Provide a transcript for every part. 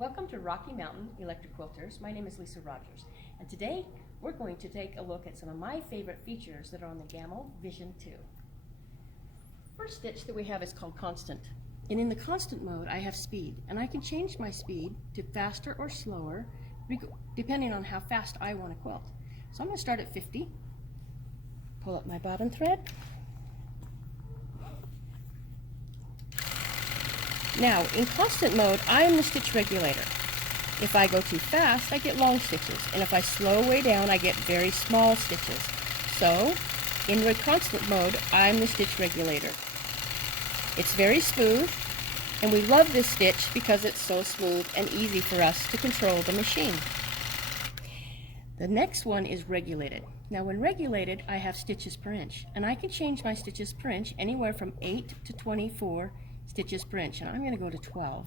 Welcome to Rocky Mountain Electric Quilters. My name is Lisa Rogers, and today we're going to take a look at some of my favorite features that are on the Gammill Vision 2. First stitch that we have is called Constant, and in the constant mode I have speed, and I can change my speed to faster or slower depending on how fast I want to quilt. So I'm going to start at 50, pull up my bobbin thread. Now, in constant mode, I am the stitch regulator. If I go too fast, I get long stitches, and if I slow way down, I get very small stitches. So, in the constant mode, I'm the stitch regulator. It's very smooth, and we love this stitch because it's so smooth and easy for us to control the machine. The next one is regulated. Now, when regulated, I have stitches per inch, and I can change my stitches per inch anywhere from 8 to 24 stitches per inch, and I'm going to go to 12.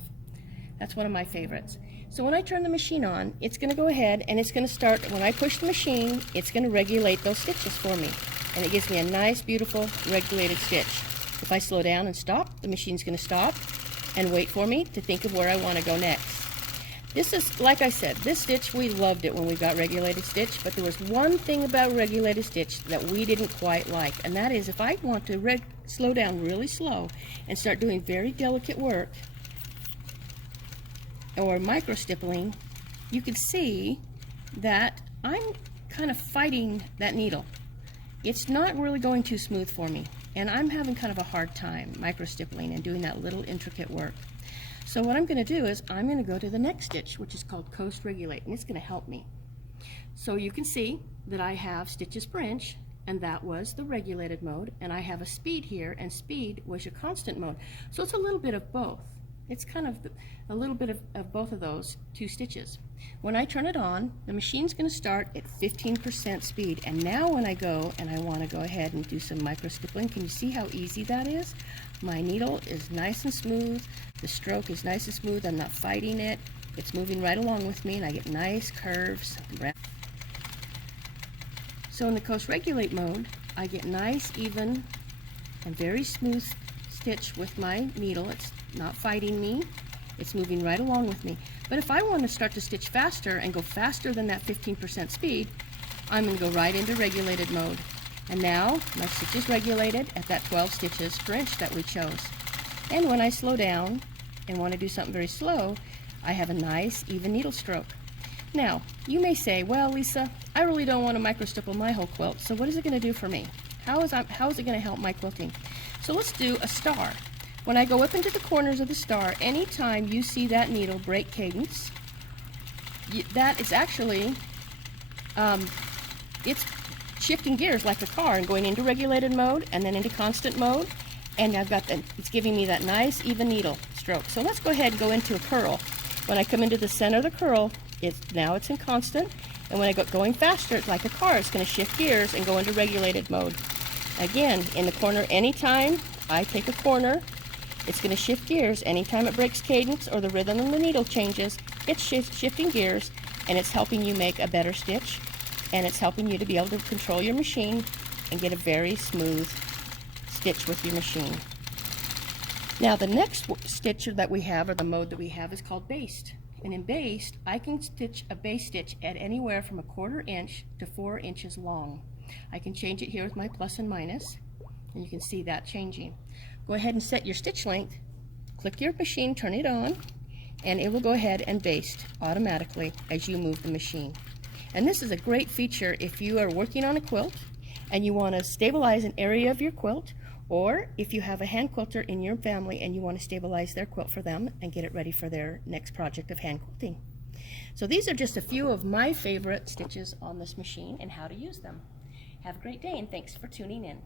That's one of my favorites. So when I turn the machine on, it's going to go ahead and it's going to start, when I push the machine, it's going to regulate those stitches for me. And it gives me a nice, beautiful, regulated stitch. If I slow down and stop, the machine's going to stop and wait for me to think of where I want to go next. This is, like I said, this stitch, we loved it when we got regulated stitch, but there was one thing about regulated stitch that we didn't quite like, and that is if I want to slow down really slow and start doing very delicate work or micro stippling, you can see that I'm kind of fighting that needle. It's not really going too smooth for me, and I'm having kind of a hard time micro stippling and doing that little intricate work. So what I'm going to do is I'm going to go to the next stitch, which is called Coast Regulate, and it's going to help me. So you can see that I have stitches per inch, and that was the regulated mode, and I have a speed here, and speed was your constant mode. So it's a little bit of both. It's kind of a little bit of both of those two stitches. When I turn it on, the machine's going to start at 15% speed, and now when I go and I want to go ahead and do some micro stippling, can you see how easy that is? My needle is nice and smooth, the stroke is nice and smooth, I'm not fighting it, it's moving right along with me, and I get nice curves. So in the Coast Regulate mode, I get nice, even, and very smooth stitch with my needle. It's not fighting me, it's moving right along with me. But if I want to start to stitch faster and go faster than that 15% speed, I'm going to go right into regulated mode. And now my stitch is regulated at that 12 stitches per inch that we chose. And when I slow down and want to do something very slow, I have a nice even needle stroke. Now, you may say, well, Lisa, I really don't want to micro stipple my whole quilt, so what is it going to do for me? How is it going to help my quilting? So let's do a star. When I go up into the corners of the star, anytime you see that needle break cadence, that is actually, it's shifting gears like a car and going into regulated mode and then into constant mode, and it's giving me that nice even needle stroke. So let's go ahead and go into a curl. When I come into the center of the curl, now it's in constant, and when I go going faster, it's like a car. It's going to shift gears and go into regulated mode. Again, in the corner, anytime I take a corner, it's going to shift gears. Anytime it breaks cadence or the rhythm of the needle changes, it's shifting gears, and it's helping you make a better stitch, and it's helping you to be able to control your machine and get a very smooth stitch with your machine. Now the next stitch that we have, or the mode that we have, is called Based. And in Based, I can stitch a base stitch at anywhere from 1/4 inch to 4 inches long. I can change it here with my plus and minus, and you can see that changing. Go ahead and set your stitch length, click your machine, turn it on, and it will go ahead and baste automatically as you move the machine. And this is a great feature if you are working on a quilt and you want to stabilize an area of your quilt, or if you have a hand quilter in your family and you want to stabilize their quilt for them and get it ready for their next project of hand quilting. So these are just a few of my favorite stitches on this machine and how to use them. Have a great day, and thanks for tuning in.